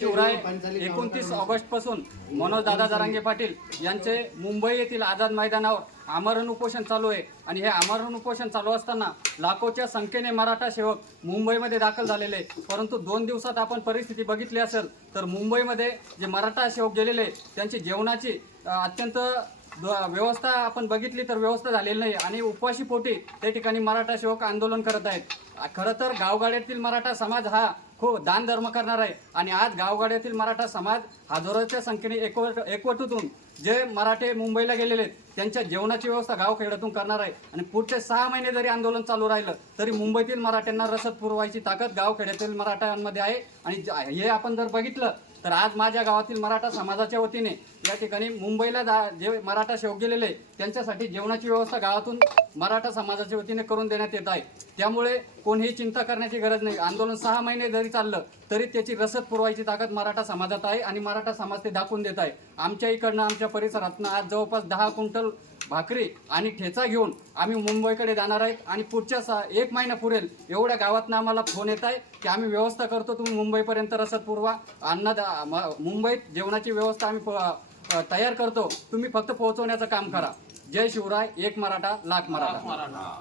Shivray 29 August पासून मनोज दादा जरांगे पाटील यांचे मुंबई येथील आझाद मैदानावर आमरण उपोषण चालू आहे आणि हे आमरण उपोषण चालू असताना लाखोच्या संख्येने मराठा सेवक मुंबईमध्ये दाखल झालेले, परंतु 2 दिवसात आपण परिस्थिती बघितली असेल तर मुंबईमध्ये जे मराठा सेवक गेलेले त्यांची जेवणाची अत्यंत व्यवस्था आपण बघितली तर व्यवस्था झालेली नाही आणि उपवाशी पोटी त्या ठिकाणी मराठा सेवक आंदोलन करत आहेत। खरं तर गावगाड्यातील मराठा समाज हा खूप दान धर्म करणार आहे आणि आज गावगाड्यातील मराठा समाज हजारोच्या संख्येने एकवट होऊन जे मराठे मुंबईला गेलेले त्यांच्या जेवणाची व्यवस्था गावखेड्यातून करणार आहे आणि पुढचे 6 महिने जरी आंदोलन चालू राहिलं तरी मुंबईतील मराठ्यांना रसद पुरवायची ताकद गावखेड्यातील मराठ्यांमध्ये आहे। आणि हे आपण जर बघितलं तर आज माझ्या गावातील मराठा समाजाच्या वतीने या ठिकाणी मुंबईला जे मराठा सेवक गेलेले त्यांच्यासाठी जेवणाची व्यवस्था गावातून मराठा समाजाच्या वतीने करून देण्यात येत आहे। त्यामुळे कोणीही चिंता करण्याची गरज नाही। आंदोलन 6 महिने जरी चाललं तरी त्याची रसद पुरवायची ताकद मराठा समाजात आहे आणि मराठा समाज ते दाखवून देत आहे। आमच्या इकडनं आमच्या परिसरातनं आज जवळपास 10 क्विंटल भाकरी आणि ठेचा घेऊन आम्ही मुंबईकडे जाणार आहेत आणि पुढच्या 1 महिना पुरेल एवढ्या गावातनं आम्हाला फोन येत आहे की आम्ही व्यवस्था करतो, तुम्ही मुंबईपर्यंत रसद पुरवा, मुंबईत जेवणाची व्यवस्था आम्ही तयार करतो, तुम्ही फक्त पोहोचवण्याचं काम करा। जय शिवराय, एक मराठा लाख मराठा।